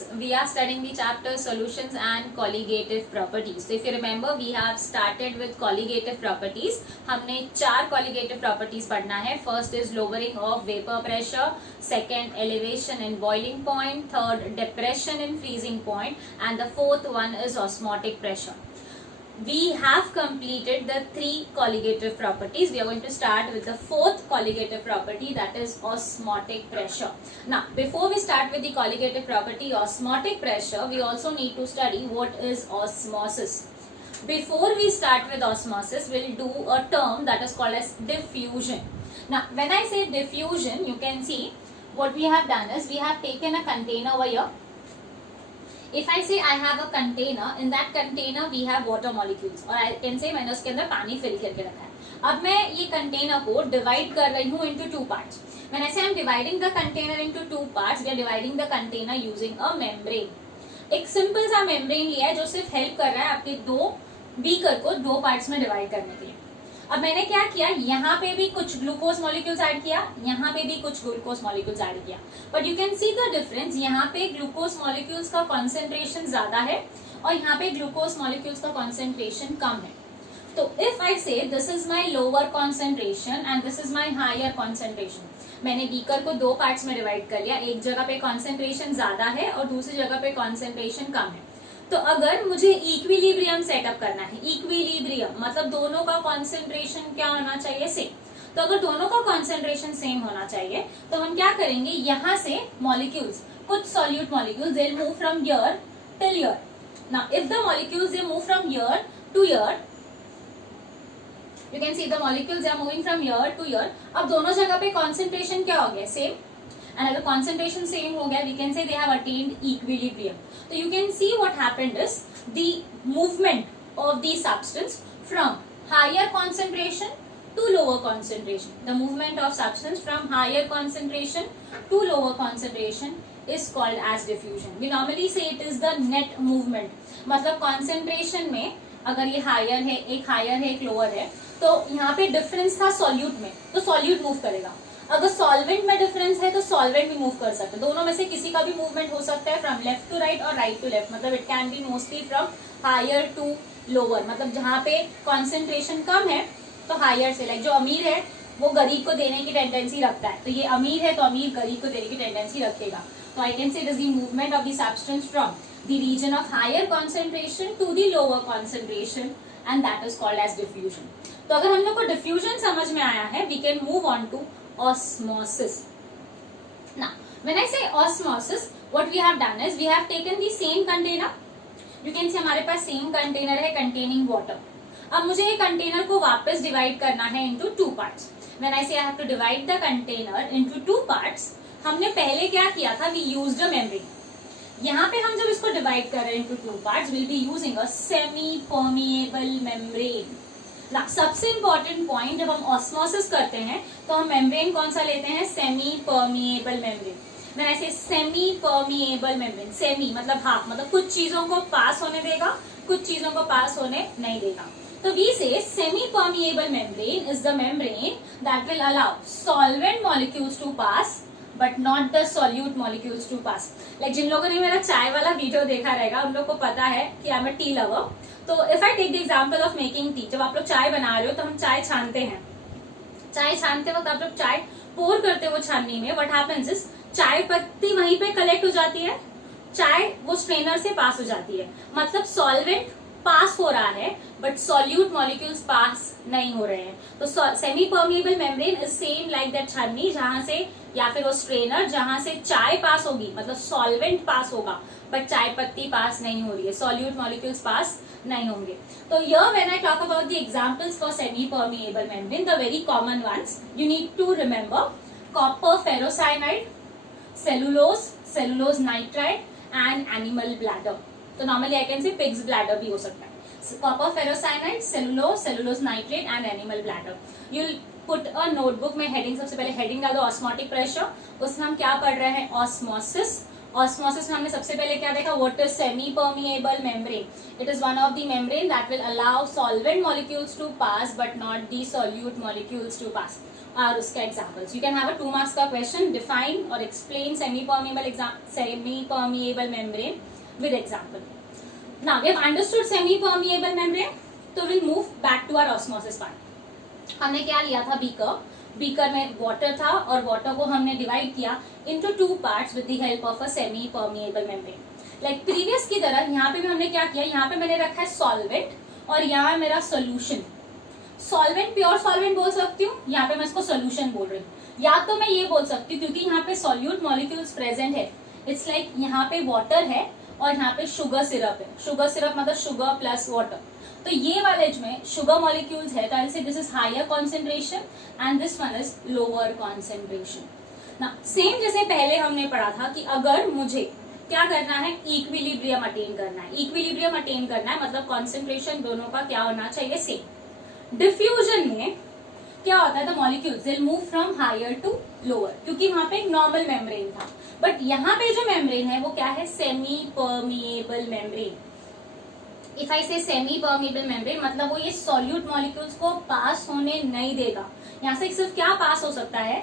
students, we are studying the chapter solutions and colligative properties. So if you remember, we have started with colligative properties. हमने 4 colligative properties पढ़ना है. First is lowering of vapor pressure, second elevation in boiling point, third depression in freezing point, and the fourth one is osmotic pressure. We have completed the 3 colligative properties. We are going to start with the 4th colligative property, that is osmotic pressure. Now, before we start with the colligative property osmotic pressure, we also need to study what is osmosis. Before we start with osmosis, we'll do a term that is called as diffusion. Now, when I say diffusion, you can see what we have done is we have taken a container over here. If I say I have a container, in that container we have water molecules, और I can say मैंने उसके अंदर पानी fill करके रखा है. अब मैं ये कंटेनर को डिवाइड कर रही हूँ into 2 parts. When I say I'm dividing the container into 2 parts, we are dividing the container using a membrane. एक सिंपल सा membrane लिया है जो सिर्फ हेल्प कर रहा है आपके 2 बीकर को 2 पार्ट्स में डिवाइड करने के लिए. अब मैंने क्या किया, यहाँ पे भी कुछ ग्लूकोज मॉलिक्यूल्स ऐड किया, यहाँ पे भी कुछ ग्लूकोज मॉलिक्यूल्स ऐड किया, but you can see the difference. यहाँ पे ग्लूकोज मॉलिक्यूल्स का कॉन्सेंट्रेशन ज्यादा है और यहाँ पे ग्लूकोज मॉलिक्यूल्स का कॉन्सेंट्रेशन कम है. तो if I say this is my lower concentration and this is my higher concentration, मैंने बीकर को 2 पार्ट्स में डिवाइड कर लिया. एक जगह पे कॉन्सेंट्रेशन ज्यादा है और दूसरी जगह पे कॉन्सेंट्रेशन कम है. तो अगर मुझे इक्विलिब्रियम सेटअप करना है, इक्विलिब्रियम मतलब दोनों का कॉन्सेंट्रेशन क्या होना चाहिए, सेम. तो अगर दोनों का कॉन्सेंट्रेशन सेम होना चाहिए तो हम क्या करेंगे, यहाँ से मॉलिक्यूल्स, कुछ solute molecules they move from here till here. Now if the molecules they move from here to here, you can see the molecules are moving from here to here. अब दोनों जगह पे कॉन्सेंट्रेशन क्या हो गया, same. And अगर concentration same हो गया, we can say they have attained equilibrium. So you can see what happened is the movement of the substance from higher concentration to lower concentration. The movement of substance from higher concentration to lower concentration is called as diffusion. We normally say it is the net movement. मतलब concentration में अगर ये higher है, एक higher है, एक lower है, तो यहाँ पे difference था solute में, तो solute move करेगा. अगर सॉल्वेंट में डिफरेंस है तो सॉल्वेंट भी मूव कर सकते हैं. दोनों में से किसी का भी मूवमेंट हो सकता है, फ्रॉम लेफ्ट टू राइट और राइट टू लेफ्ट. मतलब it can be mostly from higher to lower. मतलब जहाँ पे कॉन्सेंट्रेशन कम है तो हायर से, लाइक जो अमीर है वो गरीब को देने की टेंडेंसी रखता है, तो ये अमीर है तो अमीर गरीब को देने की टेंडेंसी रखेगा. तो I can say it is the movement of the substance from the region of higher concentration to the lower concentration and that is called as diffusion. तो अगर हम लोग को डिफ्यूजन समझ में आया है, we can move on to osmosis. Now, when I say osmosis, what we have done is we have taken the same container. You can see हमारे पास same container है containing water. अब मुझे ये container को वापस divide करना है into 2 parts. When I say I have to divide the container into 2 parts, हमने पहले क्या किया था, we used a membrane. यहाँ पे हम जब इसको divide कर रहे हैं into 2 parts, we'll be using a semi-permeable membrane. सबसे इंपॉर्टेंट पॉइंट, जब हम ऑस्मोसिस करते हैं तो हम मेम्ब्रेन कौन सा लेते हैं, सेमी परमिएबल मेम्ब्रेन. मैंने ऐसे सेमी परमिएबल मेम्ब्रेन, सेमी मतलब हाफ, मतलब कुछ चीजों को पास होने देगा, कुछ चीजों को पास होने नहीं देगा. तो we say semi permeable membrane is the membrane that will allow solvent molecules to pass but not the solute molecules to pass. Like जिन लोगों ने मेरा चाय वाला वीडियो देखा रहेगा उन लोग को पता है कि I am a tea lover. तो if I take the example of making tea, जब आप लोग चाय बना रहे हो तो हम चाय छानते हैं. चाय छानते वक्त आप लोग चाय पोर करते हो छाननी में, व्हाट हैपेंस इज चाय पत्ती वहीं पे कलेक्ट हो जाती है, चाय वो स्ट्रेनर से पास हो जाती है. मतलब सॉल्वेंट पास हो रहा है बट सॉल्यूट मॉलिक्यूल्स पास नहीं हो रहे हैं. तो semi permeable membrane is same like that छन्नी, जहां से या फिर वो स्ट्रेनर जहां से चाय पास होगी, मतलब सॉल्वेंट पास होगा बट चाय पत्ती पास नहीं हो रही है, सॉल्यूट मॉलिक्यूल्स पास नहीं होंगे. तो here when I talk about the examples for semi-permeable membrane, the very common ones you need to remember: copper ferrocyanide, cellulose nitride and animal bladder. तो normally I can say pig's bladder भी हो सकता है. Copper ferrocyanide, cellulose nitrate and animal bladder. You'll put a notebook में heading, सबसे पहले heading डाल दो osmotic pressure. उसमें हम क्या पढ़ रहे हैं, osmosis. ऑस्मोसिस में हमने सबसे पहले क्या देखा, what is semi permeable membrane. It is one of the membrane that will allow solvent molecules to pass but not the solute molecules to pass. और उसका examples. You can have a 2 marks का question, define और explain semi permeable membrane with example. Now we have understood semi permeable membrane, तो will move back to our osmosis part. हमने क्या लिया था, beaker में वाटर था और वाटर को हमने डिवाइड किया into 2 parts with the help of a semi permeable membrane. Like previous की तरह यहाँ पे भी हमने क्या किया, यहाँ पे मैंने रखा है सॉल्वेंट और यहाँ मेरा सोल्यूशन. सॉल्वेंट प्योर सॉल्वेंट बोल सकती हूँ, यहाँ पे मैं इसको सोल्यूशन बोल रही हूँ. या तो मैं ये बोल सकती हूँ क्योंकि यहाँ पे सॉल्यूट मॉलिक्यूल्स प्रेजेंट है, इट्स लाइक यहाँ पे वाटर है और यहाँ पे शुगर सिरप है. शुगर सिरप मतलब शुगर प्लस वाटर. तो ये वाले में शुगर मॉलिक्यूल्स है, तो I say this is higher concentration and this one is lower concentration. ना सेम जैसे पहले हमने पढ़ा था कि अगर मुझे क्या करना है, इक्विलिब्रियम अटेन करना है. इक्विलिब्रियम अटेन करना है मतलब कॉन्सेंट्रेशन दोनों का क्या होना चाहिए, सेम. डिफ्यूजन में क्या होता है, the molecules will move from higher to lower, क्योंकि वहां पे एक नॉर्मल मेम्ब्रेन था. बट यहाँ पे जो मेम्ब्रेन है वो क्या है, semi permeable membrane. If I से सेमी परमिएबल मेम्ब्रेन मतलब वो ये सॉल्यूट मॉलिक्यूल्स को पास होने नहीं देगा. यहाँ से सिर्फ क्या पास हो सकता है,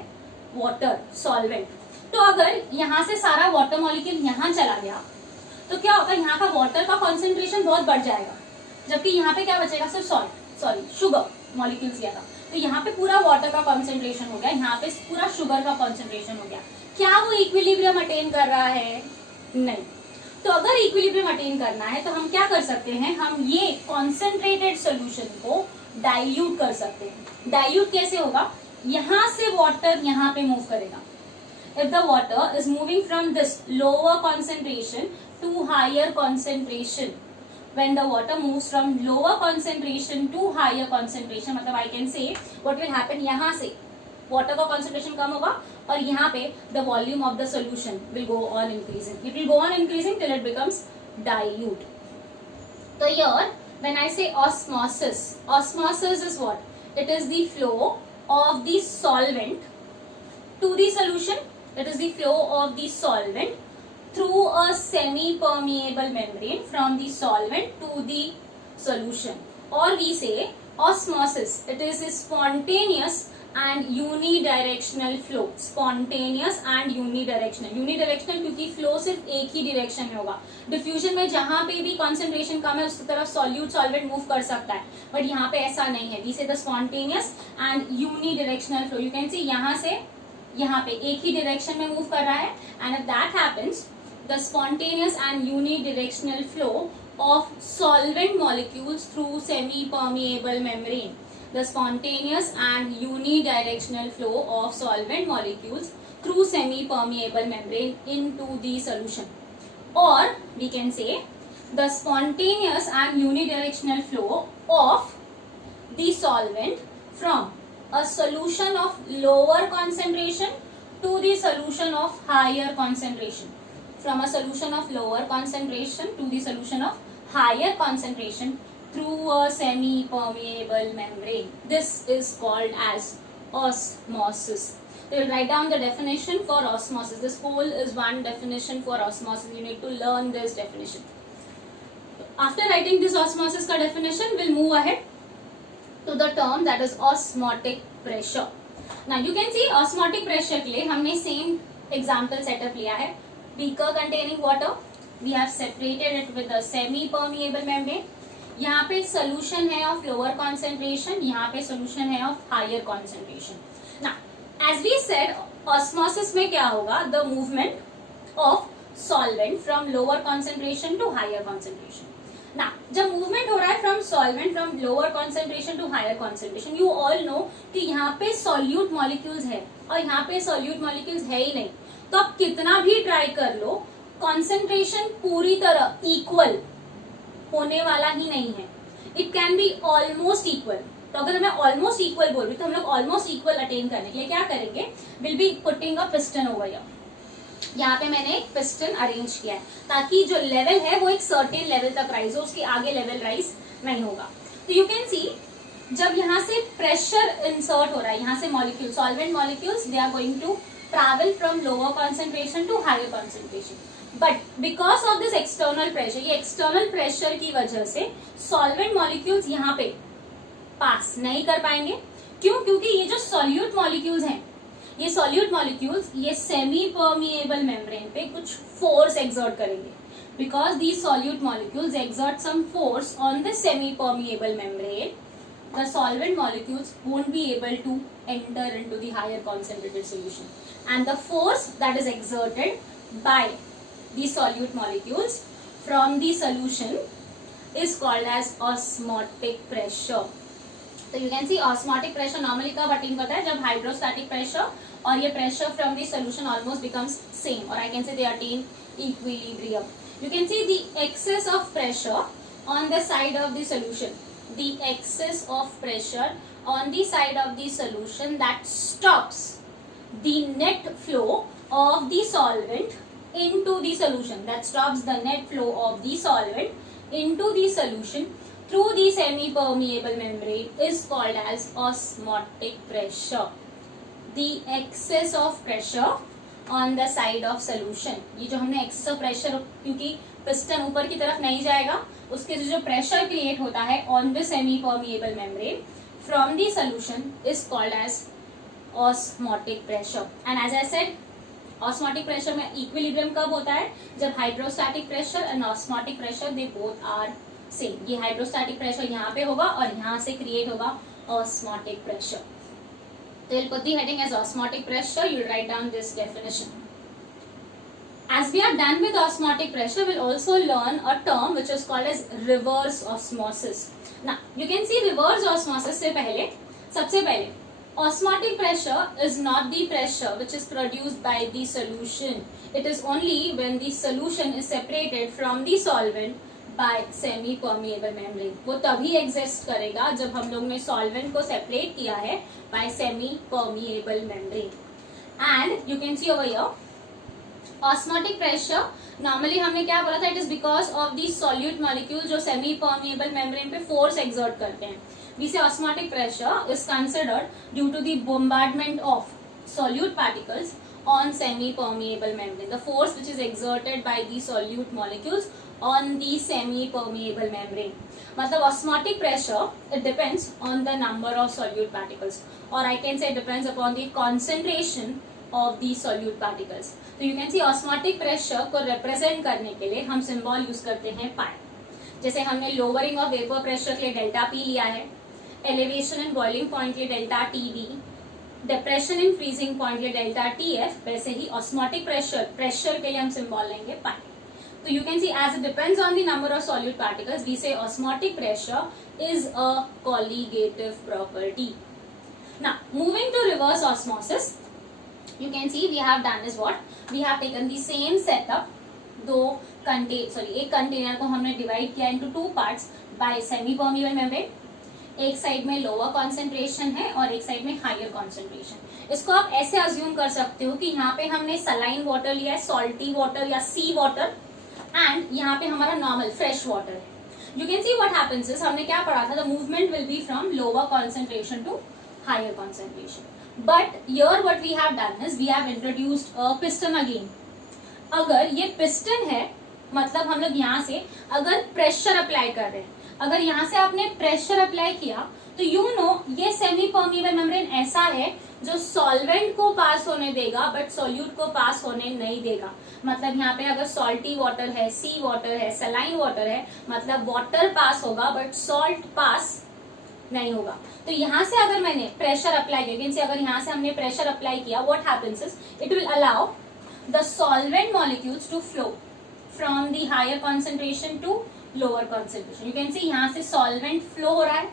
वाटर, सॉल्वेंट. तो अगर यहाँ से सारा वाटर मॉलिक्यूल यहाँ चला गया तो क्या होगा, यहाँ का वाटर का कॉन्सेंट्रेशन बहुत बढ़ जाएगा, जबकि यहाँ पे क्या बचेगा, सिर्फ शुगर मॉलिक्यूल्स गया था. तो यहाँ पे पूरा वाटर का कॉन्सेंट्रेशन हो गया, यहाँ पे पूरा शुगर का कॉन्सेंट्रेशन हो गया. क्या वो इक्विलिब्रियम अटेन कर रहा है, नहीं. तो अगर इक्विलिब्रियम अटेन करना है तो हम क्या कर सकते हैं, हम ये कॉन्सेंट्रेटेड सोल्यूशन को डाइल्यूट कर सकते हैं. डाइल्यूट कैसे होगा, यहाँ से वाटर यहाँ पे मूव करेगा. If the water is moving from this lower concentration to higher concentration, when the water moves from lower concentration to higher concentration, मतलब I can say what will happen, यहाँ से water का concentration कम होगा और यहाँ पे the volume of the solution will go on increasing. It will go on increasing till it becomes dilute. So here when I say osmosis, osmosis is what? It is the flow of the solvent to the solution. It is the flow of the solvent through a semi-permeable membrane from the solvent to the solution. Or we say osmosis. It is a spontaneous and unidirectional flow. Spontaneous and unidirectional. Unidirectional क्योंकि flow सिर्फ एक ही direction में होगा. Diffusion में जहाँ पे भी concentration कम है उस तरफ solute solvent move कर सकता है, but यहाँ पे ऐसा नहीं है. We say the spontaneous and unidirectional flow. You can see यहाँ से यहाँ पे एक ही डायरेक्शन में मूव कर रहा है. And if that happens, the spontaneous and unidirectional flow of solvent molecules through semi permeable membrane. The spontaneous and unidirectional flow of solvent molecules through semi permeable membrane into the solution. और we can say the spontaneous and unidirectional flow of the solvent from a solution of lower concentration to the solution of higher concentration. From a solution of lower concentration to the solution of higher concentration through a semi-permeable membrane. This is called as osmosis. We will write down the definition for osmosis. This whole is one definition for osmosis. You need to learn this definition. After writing this osmosis ka definition, we'll move ahead to the term that is osmotic pressure. Now you can see osmotic pressure के लिए हमने same example setup लिया है. Beaker containing water, we have separated it with a semi-permeable membrane. यहाँ पे solution है of lower concentration, यहाँ पे solution है of higher concentration. Now as we said, osmosis में क्या होगा, the movement of solvent from lower concentration to higher concentration. ना जब मूवमेंट हो रहा है from solvent from lower concentration to higher concentration, you all know कि यहाँ पे सॉल्यूट मॉलिक्यूल्स है और यहाँ पे सॉल्यूट मॉलिक्यूल्स है ही नहीं. तो आप कितना भी ट्राई कर लो, कॉन्सेंट्रेशन पूरी तरह इक्वल होने वाला ही नहीं है. It can be almost equal. तो अगर मैं ऑलमोस्ट इक्वल बोल रही हूँ तो हम लोग ऑलमोस्ट इक्वल अटेन करने के लिए क्या करेंगे, will be putting a piston over here. यहाँ पे मैंने एक पिस्टन अरेंज किया है ताकि जो लेवल है वो एक सर्टेन लेवल तक राइज हो, उसके आगे लेवल राइज नहीं होगा. तो यू कैन सी जब यहाँ से प्रेशर इंसर्ट हो रहा है, यहाँ से molecule solvent molecules they are going to travel from lower concentration to higher concentration. But because of this external pressure, ये एक्सटर्नल प्रेशर की वजह से सॉल्वेंट मॉलिक्यूल्स यहाँ पे पास नहीं कर पाएंगे क्यों? क्योंकि ये जो सॉल्यूट मॉलिक्यूल्स हैं, ये सॉल्यूट मॉलिक्यूल्स ये सेमी परमिएबल मेम्ब्रेन पे कुछ फोर्स एक्सर्ट करेंगे, because these solute molecules exert some force on the semi permeable membrane, the solvent molecules won't be able to enter into the higher concentrated solution, and the force that is exerted by the solute molecules from the solution is called as osmotic pressure. So you can see osmotic pressure normally कब attain करता है? जब hydrostatic pressure और ये pressure from the solution almost becomes same, or I can say they attain equilibrium. You can see the excess of pressure on the side of the solution, the excess of pressure on the side of the solution that stops the net flow of the solvent into the solution, that stops the net flow of the solvent into the solution through the semi permeable membrane is called as osmotic pressure. The excess of pressure on the side of solution, ये जो हमने excess of pressure, क्योंकि piston ऊपर की तरफ नहीं जाएगा, उसके जो प्रेशर क्रिएट होता है on the semi permeable membrane from the solution is called as osmotic pressure. And as I said, osmotic pressure में इक्विलिब्रियम कब होता है? जब hydrostatic pressure and osmotic pressure they both are same. ये hydrostatic pressure यहाँ पे होगा और यहाँ से क्रिएट होगा ऑस्मोटिक प्रेशर. तो you'll put the heading as osmotic pressure. You'll write down this definition. As we are done with osmotic pressure, we'll also learn a term which is called as reverse osmosis. Now, you can see reverse osmosis से पहले, सबसे पहले, osmotic pressure is not the pressure which is produced by the solution. It is only when the solution is separated from the solvent by semi-permeable membrane. वो तभी exist करेगा जब हम लोग ने solvent को separate किया है by semi-permeable membrane. And you can see over here, osmotic pressure normally हमने क्या बोला था? It is because of the solute molecule जो semi permeable membrane पे force exert करते हैं. We say osmotic pressure is considered due to the bombardment of solute particles on semi permeable membrane. The force which is exerted by the solute molecules on the semi permeable membrane. मतलब osmotic pressure it depends on the number of solute particles, or I can say it depends upon the concentration of the solute particles. तो you can C osmotic pressure को represent करने के लिए हम symbol use करते हैं पाई. जैसे हमने लोअरिंग ऑफ वेपर प्रेशर के लिए डेल्टा पी लिया है, एलिवेशन एंड बॉइलिंग पॉइंट के लिए delta T B, depression and freezing point के लिए डेल्टा टी एफ, वैसे ही ऑस्मोटिक प्रेशर के लिए हम सिंबल लेंगे पाई. तो you can see as it depends on the number of solute particles we say osmotic pressure is a colligative property. Now moving to reverse osmosis, you can see we have done is what we have taken the same setup, एक container को हमने divide किया into two parts bye semi permeable membrane. एक side में lower concentration है और एक side में हायर कॉन्सेंट्रेशन. इसको आप ऐसे अज्यूम कर सकते हो कि यहाँ पे हमने सलाइन वाटर लिया है, सॉल्टी वाटर या सी वाटर, एंड यहाँ पे हमारा नॉर्मल फ्रेश वाटर है. You can see what happens is, हमने क्या पढ़ा था, the movement will be from lower concentration to higher concentration. But here what we have done is we have introduced a piston again. अगर ये piston है, मतलब हम लोग यहाँ से अगर प्रेशर अप्लाई कर रहे हैं, अगर यहाँ से आपने प्रेशर अप्लाई किया तो यू नो ये सेमी परमिएबल मेम्ब्रेन ऐसा है जो सॉल्वेंट को पास होने देगा बट सोल्यूट को पास होने नहीं देगा. मतलब यहाँ पे अगर सॉल्टी वाटर है, सी वाटर है, सलाइन वाटर है, मतलब वाटर पास होगा बट सॉल्ट पास नहीं होगा. तो यहाँ से अगर मैंने प्रेशर अप्लाई किया, अगर यहाँ से हमने प्रेशर अप्लाई किया, what happens is it will allow the solvent molecules to flow from the higher concentration to lower concentration. You can see यहाँ से सॉल्वेंट फ्लो हो रहा है,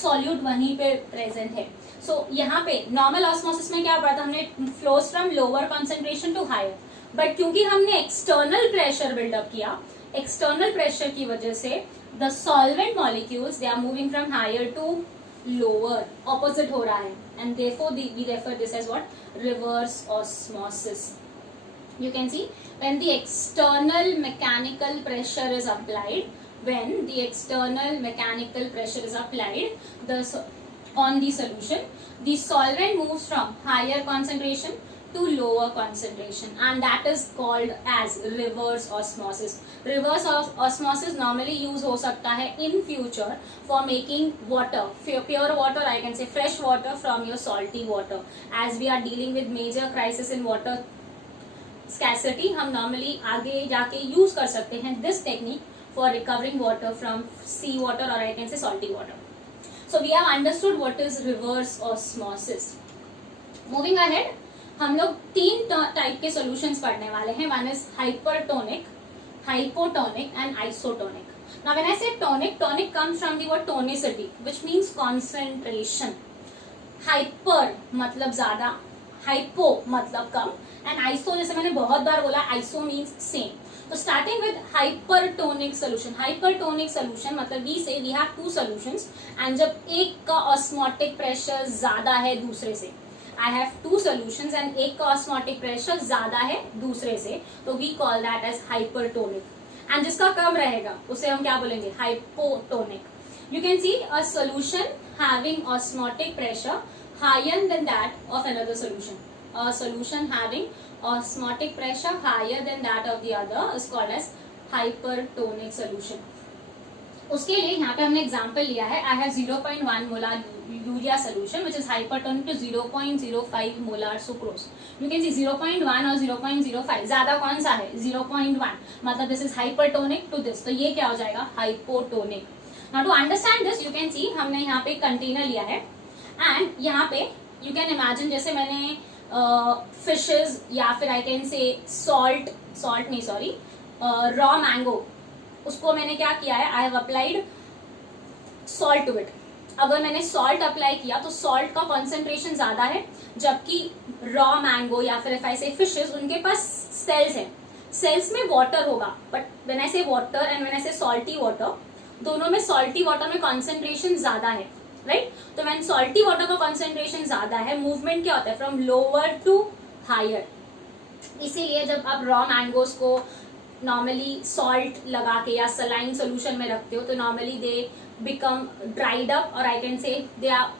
सॉल्यूट वहीं पे प्रेजेंट है. सो यहाँ पे नॉर्मल ऑस्मोसिस में क्या पढ़ा था हमने, flows from lower concentration to higher. But क्योंकि हमने एक्सटर्नल प्रेशर बिल्डअप किया, एक्सटर्नल प्रेशर की वजह से the solvent molecules they are moving from higher to lower, opposite हो रहा है, and therefore we refer this as what, reverse osmosis. You can see when the external mechanical pressure is applied, when the external mechanical pressure is applied on the solution, the solvent moves from higher concentration to lower concentration, and that is called as reverse osmosis. Reverse osmosis normally use हो सकता है in future for making water, pure water, I can say fresh water from your salty water. As we are dealing with major crisis in water scarcity, हम normally आगे जाके use कर सकते हैं this technique for recovering water from sea water, or I can say salty water. So we have understood what is reverse osmosis. Moving ahead, हम लोग 3 type के solutions पढ़ने वाले हैं. One is hypertonic, hypotonic and isotonic. Now when I say tonic, tonic comes from the word tonicity which means concentration. Hyper मतलब ज्यादा, hypo मतलब कम, and iso जैसे मैंने बहुत बार बोला, आइसो मींस सेम. तो starting with hypertonic solution. Hypertonic solution मतलब we से वी हैव 2 सॉल्यूशंस, एंड जब एक का ऑस्मोटिक प्रेशर ज्यादा है दूसरे से, I have 2 solutions and एक का ऑस्मोटिक प्रेशर ज्यादा है दूसरे से, तो we call that as hypertonic. and जिसका कम रहेगा उसे हम क्या बोलेंगे, hypotonic. You can see a solution having osmotic pressure higher than that of another solution. A solution having osmotic pressure higher than that of the other is called as hypertonic solution. उसके लिए यहाँ पे हमने example लिया है. I have 0.1 molar urea solution which is hypertonic to 0.05 molar sucrose. You can see 0.1 और 0.05 ज्यादा कौन सा है, 0.1, मतलब this is hypertonic to this, तो ये क्या हो जाएगा, hypotonic. Now to understand this you can see हमने यहाँ पे कंटेनर लिया है, and यहाँ पे you can imagine जैसे मैंने फिशेज या फिर I can say salt नहीं सॉरी रॉ मैंगो, उसको मैंने क्या किया है, I have applied salt to it. अगर मैंने सॉल्ट अप्लाई किया तो सॉल्ट का कॉन्सेंट्रेशन ज्यादा है, जबकि रॉ मैंगो या फिर इफ आई से फिशेस, उनके पास सेल्स हैं, सेल्स में वाटर होगा, बट व्हेन आई से वाटर एंड व्हेन आई से सॉल्टी वाटर, दोनों में सॉल्टी वाटर में कॉन्सेंट्रेशन ज्यादा है, राइट. तो व्हेन सॉल्टी वाटर का कॉन्सेंट्रेशन ज्यादा है, मूवमेंट क्या होता है, फ्रॉम लोअर टू हायर. इसीलिए जब आप रॉ मैंगोज को नॉर्मली सॉल्ट लगा के या सलाइन सोल्यूशन में रखते हो, तो normally they become dried up, और I can say they are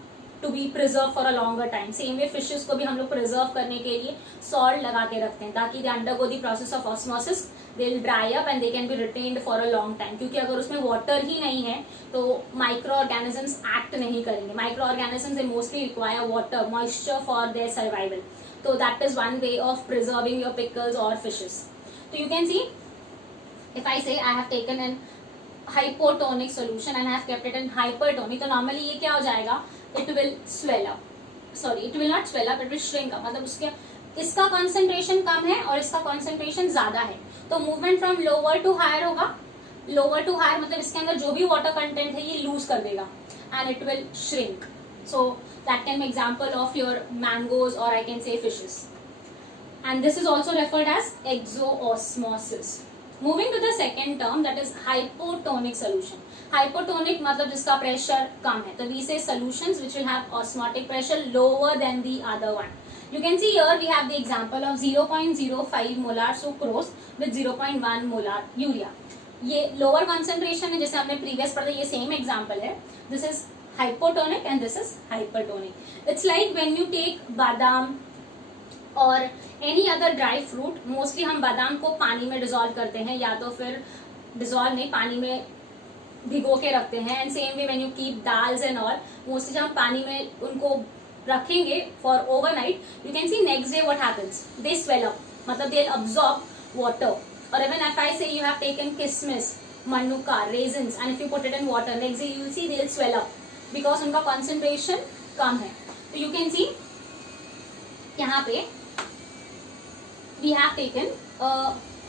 to be preserve for a longer time. Same way fishes को भी हम लोग प्रिजर्व करने के लिए सॉल्ट लगा के रखते हैं, ताकि they undergo the process of osmosis, they will dry up and they can be retained for a long time. क्योंकि अगर उसमें वाटर ही नहीं है तो माइक्रो ऑर्गेनिजम्स एक्ट नहीं करेंगे. Micro organisms they mostly require water, moisture for their survival. तो that is one way of preserving your pickles और फिशेस. तो you can see if I say I have taken an hypotonic solution and I have kept it in hypertonic, तो normally ये क्या हो जाएगा, it will swell up, sorry it will not swell up, it will shrink up. मतलब उसके इसका concentration कम है और इसका concentration ज्यादा है, तो movement from lower to higher होगा. lower to higher मतलब इसके अंदर जो भी water content है ये lose कर देगा and it will shrink. So that can be example of your mangoes or I can say fishes. And this is also referred as exoosmosis. Moving to the second term, that is hypotonic solution. Hypotonic मतलब जिसका pressure कम है, तो we say solutions which will have osmotic pressure lower than the other one. You can see here we have the example of 0.05 molar sucrose with 0.1 molar urea. ये lower concentration है, जैसे हमने previous पढ़ा, ये same example है. This is hypotonic and this is hypertonic. It's like when you take बादाम और any other dry fruit, mostly हम बादाम को पानी में डिजोल्व करते हैं, या तो फिर डिजोल्व नहीं, पानी में भिगो के रखते हैं. And same way when you keep dals and all, mostly जब हम पानी में उनको रखेंगे for overnight, you can see next day what happens, they swell up, मतलब दे अब्सॉर्ब वाटर. और even if I say you have taken किसमिस, मनुका, raisins, and if you put it in water, next day you will see they will swell up because उनका concentration कम है. तो you can see यहाँ पे we have taken a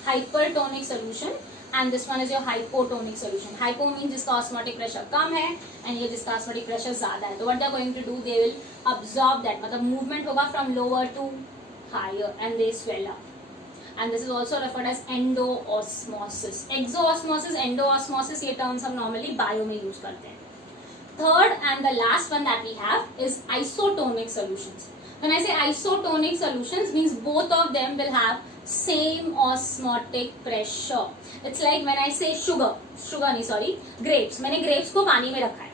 hypertonic solution and this one is your hypotonic solution. Hypo means जिसका osmotic pressure कम है and ये जिसका osmotic pressure ज्यादा है. तो what they are going to do, they will absorb that, मतलब movement होगा from lower to higher and they swell up. And this is also referred as endoosmosis. Exoosmosis, endoosmosis, ये terms हम normally bio में use करते हैं. Third and the last one that we have is isotonic solutions. When I say isotonic solutions, means both of them will have same osmotic pressure. It's like when I say sugar नहीं sorry, grapes. मैंने grapes को पानी में रखा है,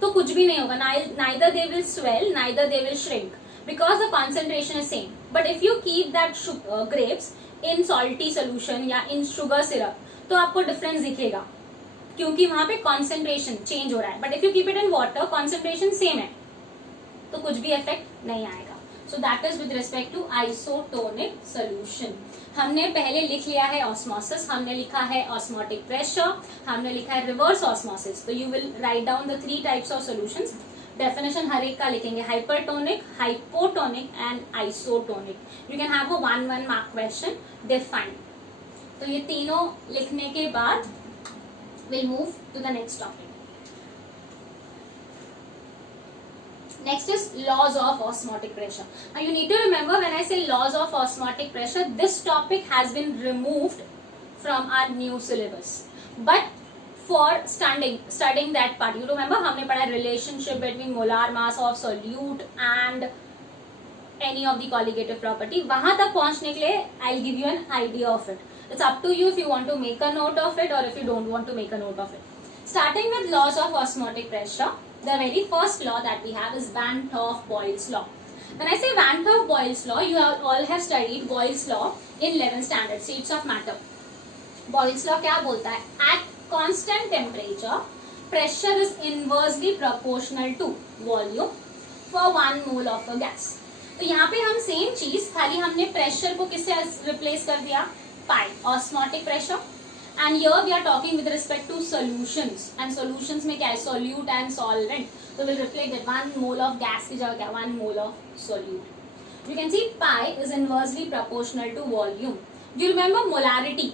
तो कुछ भी नहीं होगा, neither they will swell, neither they will shrink, because the concentration is same. But if you keep that grapes in salty solution या इन शुगर सिरप तो आपको डिफरेंस दिखेगा, क्योंकि वहां पे कॉन्सेंट्रेशन चेंज हो रहा है. But if you keep it in water concentration same है, तो कुछ भी इफेक्ट नहीं आएगा. So that is with respect to isotonic solution. हमने पहले लिख लिया है ऑस्मोसिस, हमने लिखा है ऑस्मोटिक प्रेशर, हमने लिखा है रिवर्स ऑस्मोसिस. तो you will write down the 3 types of solutions. Definition हर एक का लिखेंगे, hypertonic, hypotonic and isotonic. You can have a 1 mark question defined. तो ये तीनों लिखने के बाद will move to the next topic. Next is laws of osmotic pressure. Now you need to remember, when I say laws of osmotic pressure, this topic has been removed from our new syllabus. But for studying that part, you remember हमने पढ़ा relationship between molar mass of solute and any of the colligative property. वहां तक पहुंचने के लिए I'll give you an idea of it. It's up to you if you want to make a note of it or if you don't want to make a note of it. Starting with laws of osmotic pressure. The very first law that we have is Van 't Hoff-Boyle's law. When I say Van 't Hoff-Boyle's law, you all have studied Boyle's law in 11th standard, states of matter. Boyle's law क्या बोलता है? At constant temperature, pressure is inversely proportional to volume for 1 mole of a gas. तो यहाँ पे हम same चीज, खाली हमने प्रेशर को किससे रिप्लेस कर दिया? Pi, osmotic pressure. And here we are talking with respect to solutions. And solutions में क्या है? Solute and solvent. So we'll reflect that 1 mole of gas की जगह क्या? 1 mole of solute. You can see pi is inversely proportional to volume. Do you remember molarity?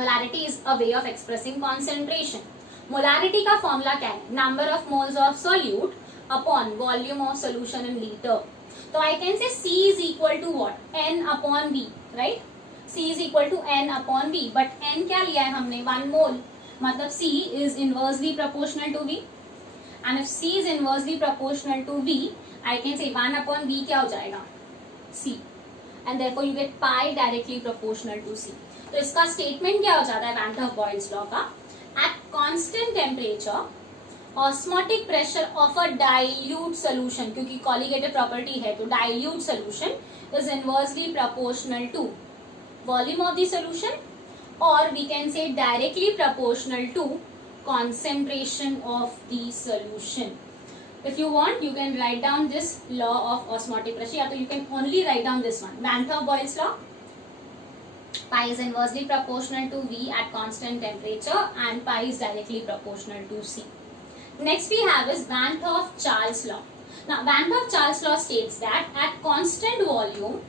Molarity is a way of expressing concentration. Molarity का formula क्या है? Number of moles of solute upon volume of solution in liter. तो I can say C is equal to what? N upon V, right? C is equal to N upon V, but N क्या लिया है हमने? 1 mole. मतलब C is inversely proportional to V. And if C is inversely proportional to V, I can say 1 upon V क्या हो जाएगा? C. And therefore you get pi directly proportional to C. तो इसका statement क्या हो जाता है Van 't Hoff-Boyle's law का? At constant temperature, osmotic pressure of a dilute solution, क्योंकि colligative property है तो dilute solution is inversely proportional to volume of the solution, or we can say directly proportional to concentration of the solution. If you want, you can write down this law of osmotic pressure, या तो you can only write down this one, Van 't Hoff-Boyle's law. Pi is inversely proportional to V at constant temperature and pi is directly proportional to C. Next we have is Van 't Hoff-Charles law. Now Van 't Hoff-Charles law states that at constant volume,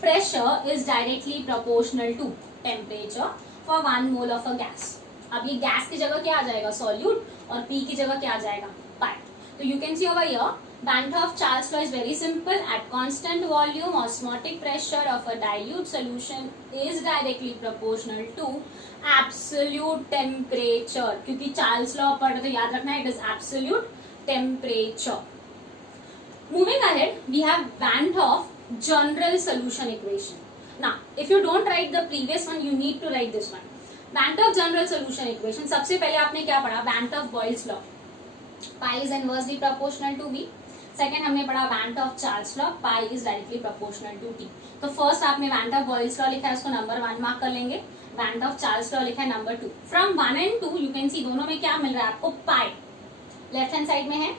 pressure is directly proportional to temperature for 1 mole of a gas. अब ये gas की जगह क्या आ जाएगा? Solute. और P की जगह क्या आ जाएगा? पाई. तो you can see over here, Van 't Hoff-Charles law is very simple. At constant volume, osmotic pressure of a dilute solution is directly proportional to absolute temperature. क्योंकि Charles law पढ़ तो याद रखना है, it is absolute temperature. Moving ahead, we have Van 't Hoff general solution equation. Now, if you don't write the previous one, you need to write this one. Van 't Hoff general solution equation. सबसे पहले आपने क्या पढ़ा? Van 't Hoff-Boyle's law. Pi is inversely proportional to V. Second हमने पढ़ा Van 't Hoff-Charles law. Pi is directly proportional to T. तो first आपने Van 't Hoff-Boyle's law लिखा है, उसको नंबर 1 मार्क कर लेंगे. Van 't Hoff-Charles law लिखा है number 2. From 1 and 2 you can see दोनों में क्या मिल रहा है आपको? Pi. लेफ्ट हैंड साइड में है.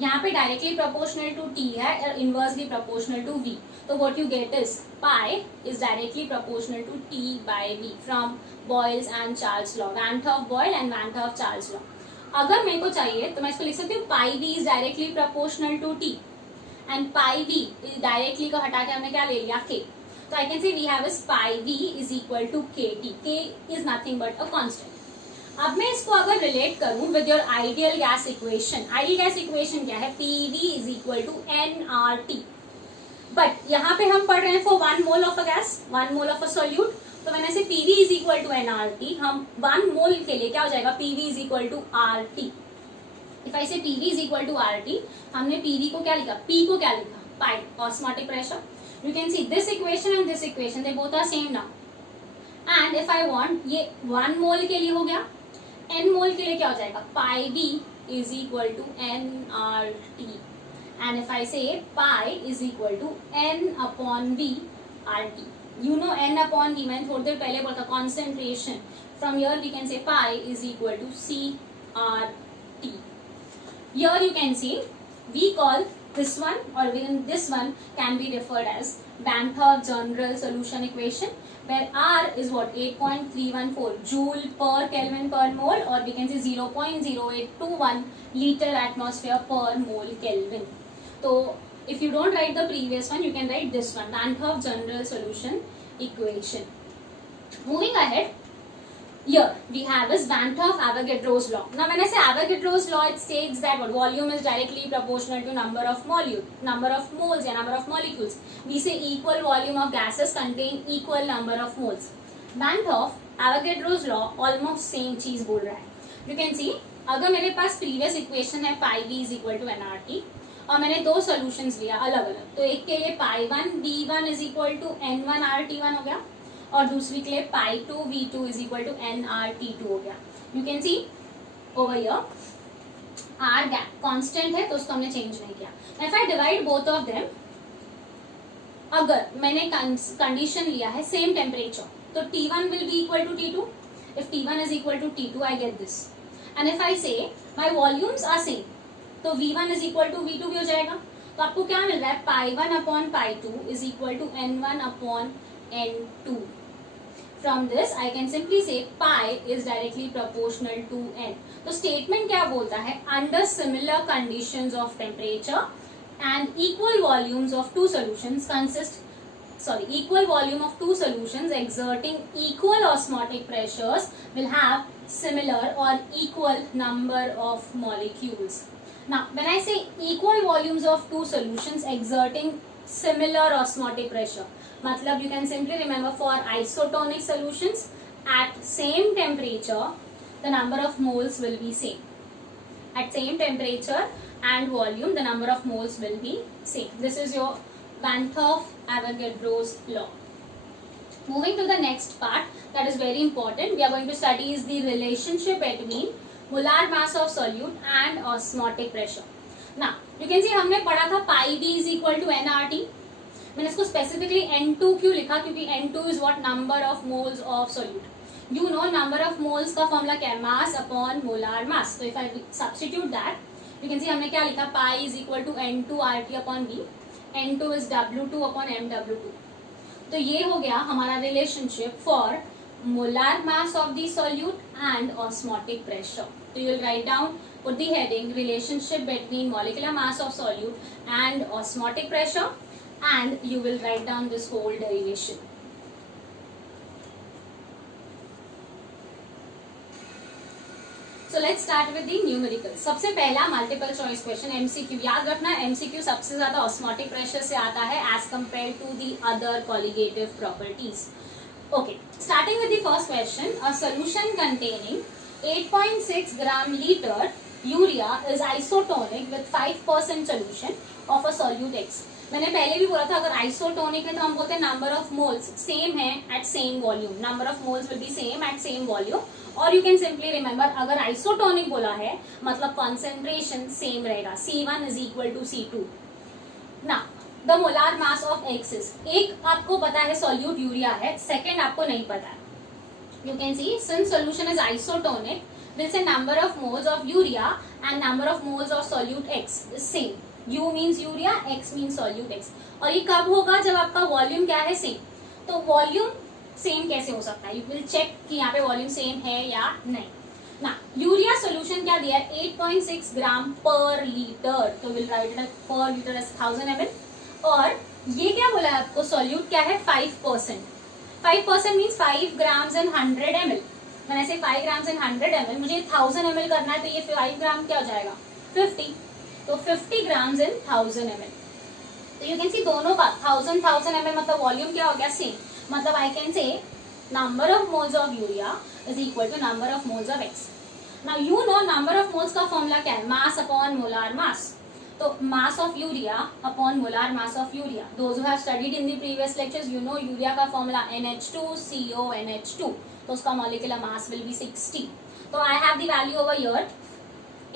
यहाँ पे डायरेक्टली प्रोपोर्शनल टू T है और इनवर्सली प्रोपोर्शनल टू V. तो what you get is pi is directly proportional to T by V from Boyle's and Charles law. Van 't Hoff-Boyle एंड Van 't Hoff-Charles law. अगर मेरे को चाहिए तो मैं इसको लिख सकती हूँ pi V is directly proportional to T and pi V is directly को हटा के हमने क्या ले लिया? K. तो I can say we have is pi V is equal to KT. K is nothing but a constant. अब मैं इसको अगर रिलेट करूं with your ideal gas equation, ideal gas equation क्या है? PV is equal to nRT. बट यहाँ पे हम पढ़ रहे हैं for 1 mole of a gas, 1 mole of a solute. तो मैंने say PV is equal to nRT, हम 1 मोल के लिए क्या हो जाएगा? PV is equal to RT. If I say PV is equal to RT, हमने PV को क्या लिखा? P को क्या लिखा? Pi, osmotic pressure. You can see this equation and this equation, they both are same now. And if I want, ये 1 मोल के लिए हो गया, n मोल के लिए क्या हो जाएगा? Pi V is equal to nRT. and if I say pi is equal to n upon v RT. You know n upon v, मैंने थोड़ी देर पहले बोला था concentration. From here we can say pi is equal to CRT. Here you can see we call this one, or within this one can be referred as Bantoff general solution equation, where R is what, 8.314 joule per Kelvin per mole, or we can say 0.0821 liter atmosphere per mole Kelvin. So if you don't write the previous one, you can write this one, Bantoff general solution equation. Moving ahead, here we have is Bantoff Avogadro's law. Now when I say Avogadro's law, it states that what, volume is directly proportional to number of moles या number of molecules. We say equal volume of gases contain equal number of moles. Bantoff Avogadro's law almost same चीज बोल रहा है. You can see अगर मेरे पास previous equation है pi v is equal to nRT और मैंने दो solutions लिया अलग अलग, तो एक के लिए pi 1 v1 is equal to n1 rt1 हो गया और दूसरी के लिए pi 2 v2 is equal to nrt2 हो गया. You can see over here r gap constant है तो उसको हमने change नहीं किया. If I divide both of them, अगर मैंने condition लिया है same temperature तो T1 will be equal to T2. If T1 is equal to T2, I get this. And if I say my volumes are same, तो V1 is equal to V2 भी हो जाएगा. तो आपको क्या मिल रहा है, pi 1 upon pi 2 is equal to n1 upon n2. From this I can simply say pi is directly proportional to n. तो statement क्या बोलता है, under similar conditions of temperature and equal volumes of two solutions equal volume of two solutions exerting equal osmotic pressures will have similar or equal number of molecules. Now when I say equal volumes of two solutions exerting similar osmotic pressure, matlab you can simply remember for isotonic solutions at same temperature the number of moles will be same. At same temperature and volume the number of moles will be same. This is your Bantoff Avogadro's law. Moving to the next part that is very important, we are going to study is the relationship between molar mass of solute and osmotic pressure. Now you can see हमने पढ़ा था pi v is equal to nRT. मैंने इसको specifically n2 क्यों लिखा, क्योंकि n2 is what, number of moles of solute. You know number of moles का formula क्या है, mass upon molar mass. So if I substitute that, you can see हमने क्या लिखा, pi is equal to n2 RT upon V. n2 is W2 upon MW2. तो ये हो गया हमारा relationship for molar mass of the solute and osmotic pressure. So you will write down, put the heading relationship between molecular mass of solute and osmotic pressure, and you will write down this whole derivation. So let's start with the numerical. सबसे पहला multiple choice question MCQ. याद रखना MCQ सबसे ज़्यादा osmotic pressure से आता है as compared to the other colligative properties. Okay, starting with the first question. A solution containing 8.6 gram liter urea is isotonic with 5% solution of a solute X. मैंने पहले भी बोला था अगर isotonic है तो हम बोलते हैं number of moles same है at same volume. Number of moles will be same at same volume. और you can simply remember अगर isotonic बोला है मतलब concentration same रहेगा. C1 is equal to C2. Now the molar mass of X is, एक आपको पता है solute urea है, second आपको नहीं पता है. You can see since solution is isotonic, we'll say number of moles of urea and number of moles of solute X is same. U means urea, X means solute X. और ये कब होगा, जब आपका वॉल्यूम क्या है, same. तो volume same कैसे हो सकता है, यू विल चेक कि यहाँ पे वॉल्यूम सेम है या नहीं. ना यूरिया सोल्यूशन क्या दिया है, 8.6 ग्राम पर लीटर, तो विल राइट इट पर लीटर एज 1000 ml. और ये क्या बोला है आपको, सोल्यूट क्या है, 5%. 5% मीन्स 5 ग्राम्स इन 100 ml. मैंने ऐसे 5 ग्राम्स इन 100 ml, मुझे 1000 ml करना है, तो ये 5 ग्राम क्या हो जाएगा, 50. तो 50 ग्राम्स इन 1000 ml. तो यू कैन सी दोनों का 1000 ml मतलब वॉल्यूम क्या हो गया, सेम. मतलब I can say number of moles of urea is equal to number of moles of X. Now you know number of moles का फॉर्मूला क्या है, मास अपॉन मोलार मास. तो mass of urea upon molar mass of urea. Those who have studied in the previous lectures you know urea का formula NH2CONH2, तो उसका molecular mass will be 60. तो I have the value over here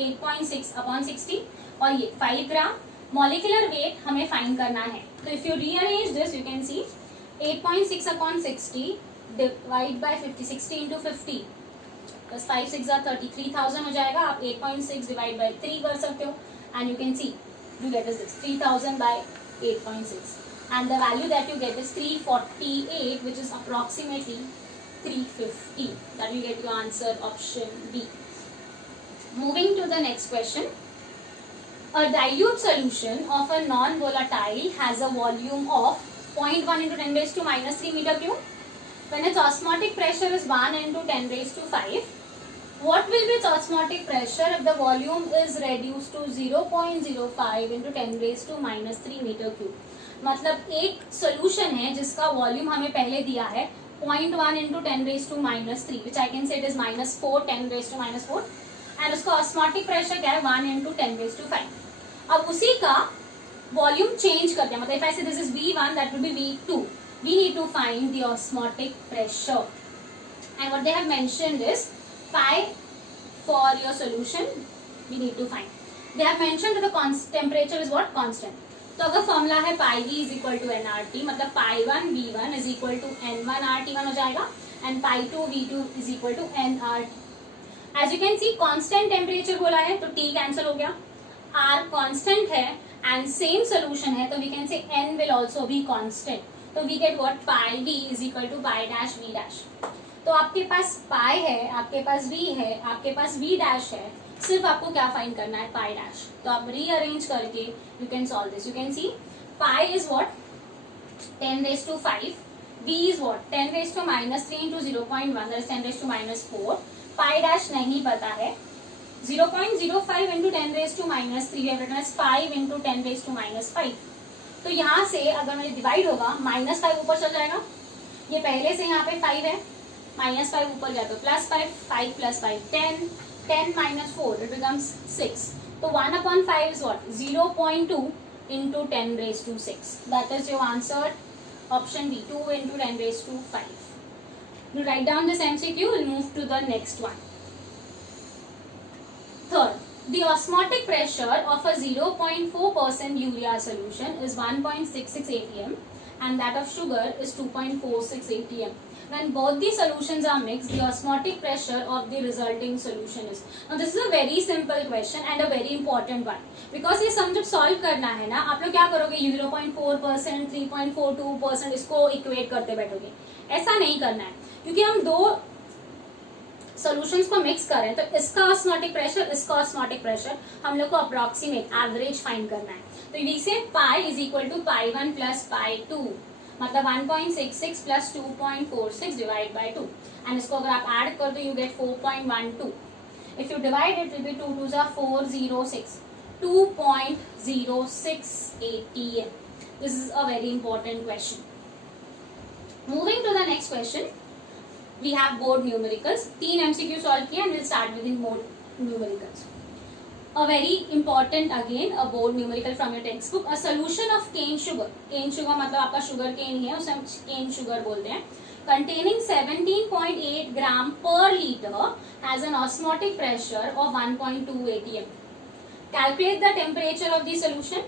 8.6 upon 60 और ये 5 ग्राम. Molecular weight हमें find करना है। तो if you rearrange this you can C 8.6 upon 60 divide by 50, 60 into 50 plus 5 6 33,000 हो जाएगा। आप 8.6 डिवाइड बाय 3 कर सकते हो and you can see you get is this 3000 by 8.6 and the value that you get is 348 which is approximately 350. That will get your answer option B. Moving to the next question. A dilute solution of a non-volatile has a volume of 0.1 into 10 raised to minus 3 meter cube. When its osmotic pressure is 1 into 10 raised to 5, what will be its osmotic pressure if the volume is reduced to 0.05 into 10 raised to minus 3 meter cube? मतलब एक solution है जिसका volume हमें पहले दिया है 0.1 into 10 raise to minus 3 which I can say it is -4 10 raise to -4 and उसका osmotic pressure क्या है 1 इंटू 10 रेज टू 5। अब उसी का वॉल्यूम चेंज करते हैं, मतलब if I say this is V1 that will be V2, we need to find the osmotic pressure and what they have mentioned is pi for your solution we need to find. They have mentioned the temperature is what constant. तो अगर formula है pi V is equal to nRT, मतलब पाई 1 V1 is equal to N1 RT1 हो जाएगा and pi 2 V2 is equal to nRT। As you can see constant temperature बोला है तो T cancel हो गया, R कांस्टेंट है एंड सेम सोल्यूशन है तो we can say N will also be constant, तो we get what pi V is equal to pi dash V dash. तो आपके पास पाई है, आपके पास V है, आपके पास V डैश है, सिर्फ आपको क्या फाइंड करना है पाई डैश। तो आप रीअरेंज करके you can solve this. You can see pi is what 10 raise to 5, V is what 10 raise to minus 3 into 0.1 that is 10 raise to -4, pi dash नहीं पता है 0.05 into 10 raise to -3 we have written as 5 into 10 raise to -5। तो यहाँ से अगर मुझे divide होगा -5 ऊपर चल जाएगा, ये पहले से यहाँ पे 5 है, -5 ऊपर जाए तो +5, 5 + 5 10, 10 - 4 it becomes 6. So 1/5 is what? 0.2 into 10 raised to 6. That is your answer. Option B, 2 into 10 raised to 5. You write down this MCQ. We'll move to the next one. Third, the osmotic pressure of a 0.4% urea solution is 1.66 atm and that of sugar is 2.46 atm. When both the solutions are mixed, the osmotic pressure of the resulting solution is. Now this is a very simple question and a very important one because ये सम जब solve करना है ना, आप लोग क्या करोगे 0.4%, 3.42% इसको इक्वेट करते बैठोगे, ऐसा नहीं करना है क्योंकि हम दो सॉल्यूशंस को मिक्स कर रहे हैं तो इसका ऑस्मोटिक प्रेशर, इसका ऑस्मोटिक प्रेशर हम लोग को अप्रोक्सीमेट एवरेज फाइंड करना है। तो we say pi is equal to pi 1 plus pi 2 मतलब 1.66 प्लस 2.46 डिवाइड बाय 2 एंड इसको अगर आप ऐड कर दो you get 4.12। If you divide it will be 2 2 जा 406 2.06 atm। This is a very important question. Moving to the next question, we have board numericals. 3 MCQ solve किया and will start with in board numericals. A very important again a board numerical from your textbook. A solution of cane sugar, cane sugar मतलब आपका sugar cane ही है, उसे हम cane sugar बोलते हैं, containing 17.8 gram per liter has an osmotic pressure of 1.2 atm. Calculate the temperature of the solution.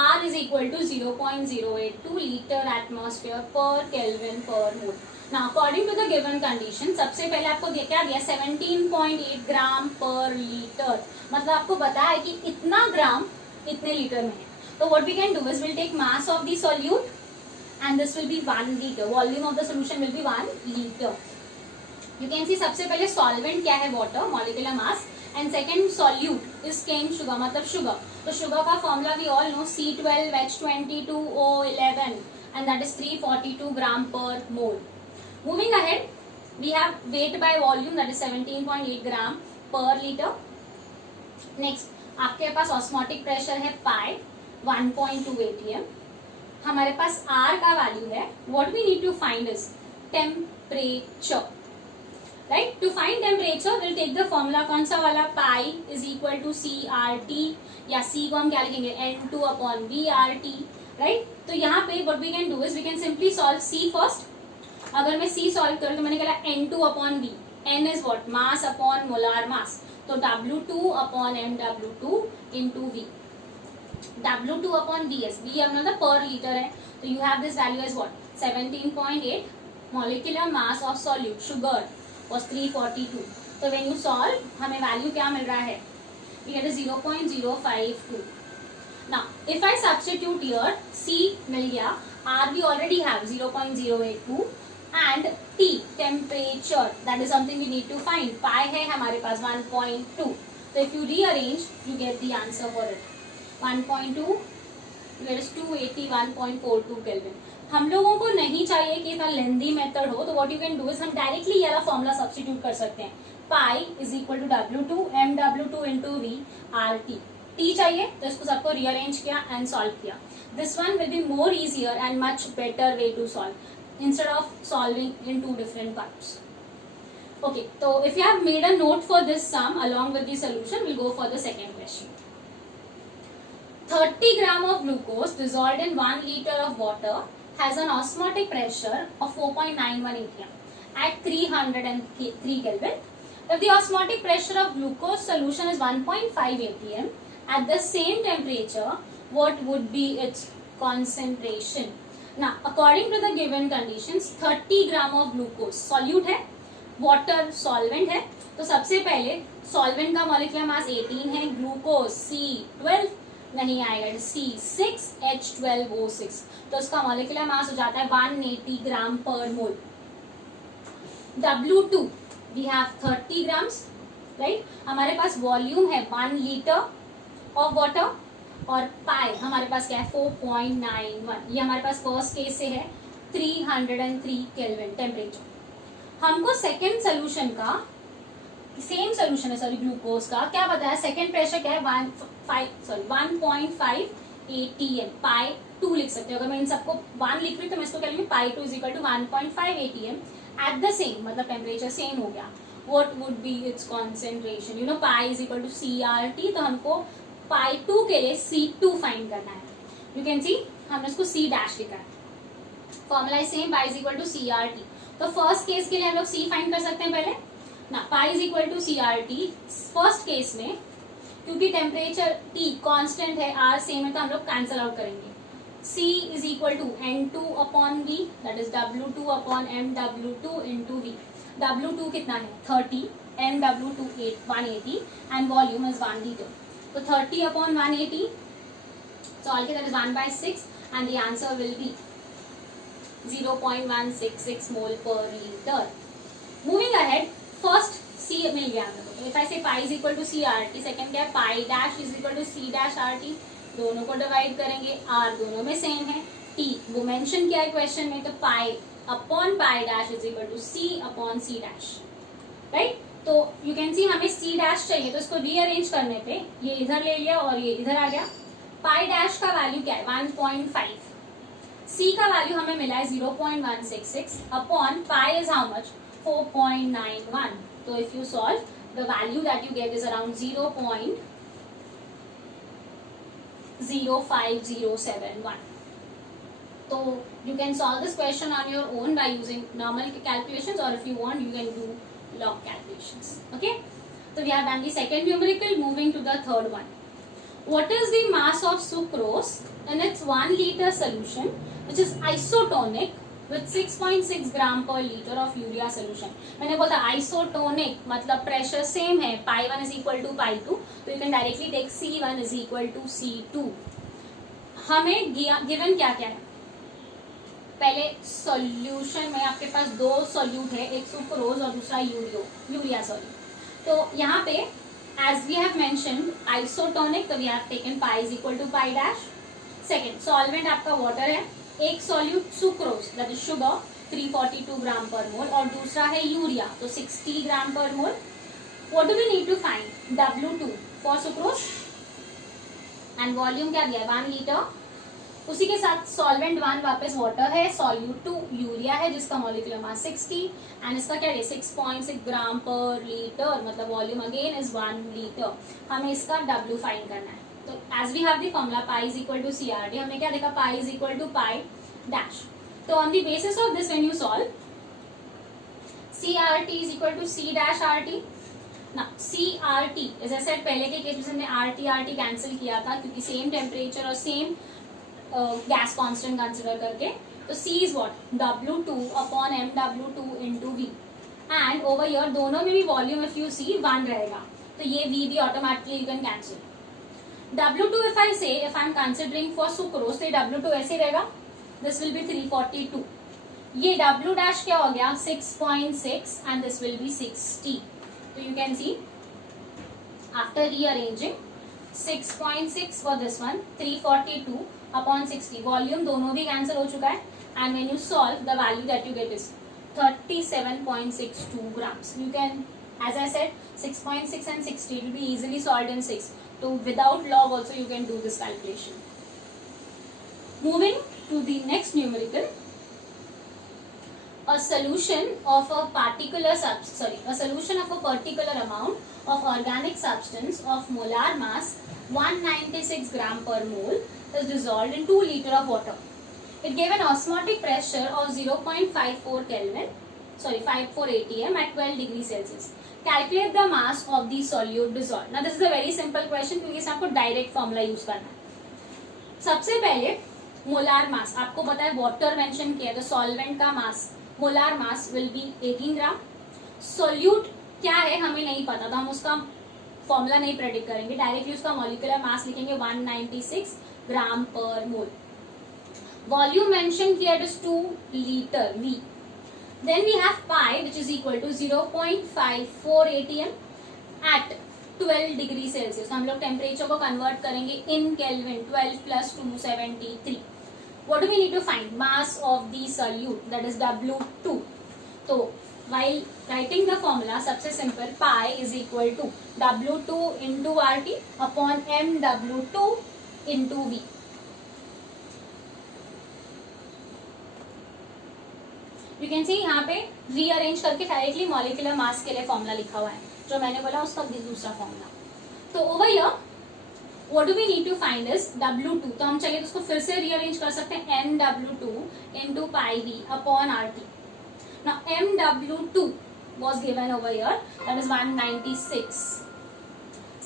R is equal to 0.082 liter atmosphere per Kelvin per mole. Now according to the given condition, सबसे पहले आपको क्या दिया 17.8 ग्राम पर litre, मतलब आपको बताया है कि इतना ग्राम इतने लीटर में है। तो what we can do is we'll take mass of the solute and this will be 1 liter. Volume of the solution will be 1 liter. You can see सबसे पहले solvent क्या है water, molecular mass, and second solute is cane sugar मतलब sugar। तो sugar का formula we all know C12H22O11 and that is 342 gram per mole. Moving ahead, we have weight by volume that is 17.8 gram per liter. Next, आपके पास osmotic pressure है पाई 1.2 atm. हमारे पास R का value है. What we need to find is temperature. Right? To find temperature, we'll take the formula कौन सा वाला pi is equal to CRT या C को हम क्या लिखेंगे N2 upon VRT. Right? तो यहाँ पे what we can do is we can simply solve C first. अगर मैं C सॉल्व करूँ तो मैंने कहा N2 upon V, N is what mass upon molar mass, तो W2 upon MW2 into V। W2 upon BS, B मतलब per litre है, तो you have this value as what 17.8. Molecular mass of solute sugar was 342. तो when you solve हमें वैल्यू क्या मिल रहा है, we get 0.052. Now if I substitute here, C मिल गया, R we already have 0.082 and T temperature, that is something we need to find. Pi है हमारे पास 1.2. So if you rearrange you get the answer for it. 1.2 that is 281.42 Kelvin. हम लोगों को नहीं चाहिए कि इतना लेंदी मेथड हो, तो what you can do is हम डायरेक्टली ये वाला फॉर्मूला सब्स्टिट्यूट कर सकते हैं. Pi is equal to W2 MW2 into V RT. T चाहिए तो इसको सबको रीअरेंज किया एंड सॉल्व किया. This one will be more easier and much better way to solve instead of solving in two different parts. Okay, so if you have made a note for this sum along with the solution, we'll go for the second question. 30 gram of glucose dissolved in 1 liter of water has an osmotic pressure of 4.91 atm at 303 Kelvin. If the osmotic pressure of glucose solution is 1.5 atm at the same temperature, what would be its concentration? Now, according to the given conditions, 30 gram of glucose solute है, water solvent है, तो सबसे पहले solvent का molecular mass 18 है, glucose C12 नहीं आएगा, C6H12O6, तो उसका molecular mass हो जाता है 180 ग्राम per mole. W2 we have 30 grams, right? हमारे पास वॉल्यूम है 1 लीटर ऑफ वाटर और पाई हमारे पास क्या है 4.91. ये हमारे पास फर्स्ट केस से है 303 केल्विन टेम्परेचर. हमको सेकेंड सोल्यूशन का सेम सोल्यूशन है, सॉरी ग्लूकोज का क्या बताया, सेकेंड प्रेशर क्या है 1.5 atm. पाई 2 लिख सकते हो, अगर मैं इन सबको 1 लिख रही तो मैं इसको कह लूंगी pi 2 is equal to 1.5 atm at the same, मतलब टेम्परेचर सेम हो गया. What would be its concentration, you know pi is equal to CRT, तो हमको पाई 2 के लिए C2 फाइंड करना है. यू कैन सी हमने इसको C डैश लिखा है, formula is same, pi is equal to CRT. तो फर्स्ट केस के लिए हम लोग C फाइंड कर सकते हैं पहले ना, pi is equal to CRT. First case में क्योंकि टेम्परेचर T कांस्टेंट है, R सेम है, तो हम लोग कैंसल आउट करेंगे. C is equal to N2 upon V, that is W2 upon MW2 into V. W2 कितना है 30, MW2 180 and volume is 1 litre. तो 30 अपॉन 180 सॉल्व किया, that is 1/6 and the answer will be 0.166 mole per litre. Moving ahead, first C मिल गया हमें. If I say pi is equal to CRT, second क्या है pi dash is equal to C dash RT. दोनों को divide करेंगे, R दोनों में सेम है, T वो मेंशन किया है क्वेश्चन में, तो pi upon pi dash is equal to C upon C dash, right. तो यू कैन सी हमें C डैश चाहिए, तो इसको रीअरेंज करने पे ये इधर ले लिया और ये इधर आ गया. पाई डैश का वैल्यू क्या है 1.5, C का वैल्यू हमें मिला है 0.166 upon pi is how much 4.91. तो if you solve the value that you get is around 0.05071. So you can solve this question on your own by using normal calculations, or if you want you can do log calculations. Okay, so we have done the second numerical. Moving to the third one. What is the mass of sucrose in its 1 liter solution which is isotonic with 6.6 gram per liter of urea solution? मैंने बोला isotonic मतलब pressure same है, पाई 1 is equal to पाई 2, तो you can directly take C1 is equal to C2. हमें given क्या क्या है, पहले सॉल्यूशन में आपके पास 2 सॉल्यूट है, एक सुक्रोज और दूसरा यूरिया सॉल्यूट. तो यहाँ पे as we have mentioned isotonic, तो we have taken pi is equal to pi dash. Second solvent आपका water है, एक solute sucrose that is sugar 342 gram per मोल और दूसरा है यूरिया तो 60 gram per mole. What do we need to find, W2 for sucrose and volume क्या दिया है 1 लीटर. उसी के साथ सॉल्वेंट 1 वापस वाटर है, सॉल्यूट 2 यूरिया है जिसका मॉलिक्यूलर मास 60 एंड इसका क्या है 6.6 ग्राम पर लीटर, मतलब वॉल्यूम अगेन इज 1 लीटर. हमें इसका W फाइंड करना है. तो as we have the formula pi is equal to CRT, हमने क्या देखा pi is equal to pi dash. तो on the basis of this when you solve CRT is equal to C dash RT, ना CRT, as I said पहले के case में हमने RT cancel किया था क्योंकि सेम टेम्परेचर और सेम गैस कांस्टेंट कंसिडर करके. तो C is what W2 upon MW2 into V. And over here दोनों में भी वॉल्यूम इफ यू सी 1 रहेगा, तो ये V भी automatically you can cancel. W2 if I say if I am considering for sucrose, तो W2 ऐसे रहेगा, दिस विल बी 342. ये W डैश क्या हो गया 6.6 एंड दिस विल बी 60. तो you can C after rearranging 6.6 for this one, 342 upon 60, volume दोनों भी कैंसिल हो चुका है. And when you solve the value that you get is 37.62 grams. You can, as I said, 6.6 and 60 it will be easily solved in 6. So without log also you can do this calculation. Moving to the next numerical, a solution of a particular amount of organic substance of molar mass 196 gram per mole is dissolved in 2 liter of water. It gave an osmotic pressure of 0.54 Kelvin, 54 atm at 12 degrees Celsius. Calculate the mass of the solute dissolved. Now this is a very simple question क्योंकि इसमें आपको direct formula use करना है. सबसे पहले molar mass आपको पता है, वाटर मेंशन किया तो सॉल्वेंट का mass molar mass will be 18 gram. Solute क्या है हमें नहीं पता, तो हम उसका फॉर्मूला नहीं प्रेडिक्ट करेंगे, डायरेक्टली उसका मॉलिक्यूलर मास लिखेंगे 196 ग्राम पर मोल. वॉल्यूम मेंशन किया it is 2 litre V. Then we have pi which is equal to 0.54 atm at 12 degree Celsius. तो हम लोग टेम्परेचर को कन्वर्ट करेंगे इन kelvin, 12 plus 273. What do we need to find? Mass of the solute, that is W2. तो while writing the formula, सबसे simple, pi is equal to W2 into RT upon MW2 into V. You can see यहाँ पे rearrange करके directly molecular mass के लिए formula लिखा हुआ है, जो मैंने बोला उसका दूसरा फॉर्मूला. तो over here what do we need to find is W2. तो हम चाहिए तो उसको फिर से रीअरेंज कर सकते हैं MW2 into pi V upon RT. Now MW2 was given over here, that is 196.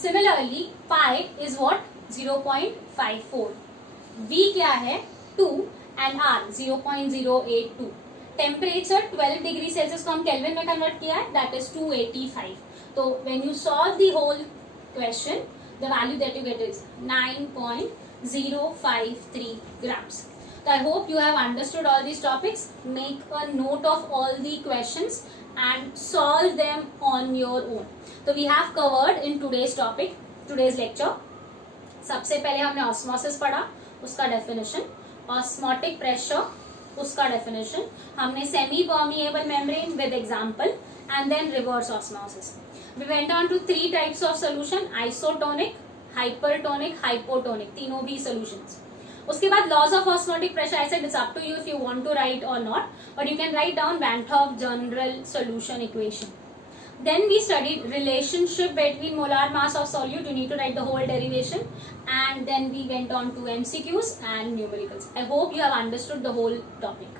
Similarly pi is what 0.54. V क्या है 2 and R 0.082. Temperature 12 degree Celsius को हम केल्विन में कन्वर्ट किया है, दैट इज 285. तो when you solve the whole question the value that you get is 9.053 grams. So I hope you have understood all these topics. Make a note of all the questions and solve them on your own. So we have covered in today's topic, today's lecture. सबसे पहले हमने osmosis पढ़ा, उसका definition, osmotic pressure उसका definition, हमने semi permeable membrane with example and then reverse osmosis. We went on to 3 types of solution, isotonic, hypertonic, hypotonic, तीनों भी solutions. उसके बाद laws of osmotic pressure, I said it's up to you if you want to right और not, but you can write down Van 't Hoff general solution equation. Then we studied relationship between molar mass of solute. You need to write the whole derivation, and then we went on to MCQs and numericals. I hope you have understood the whole topic.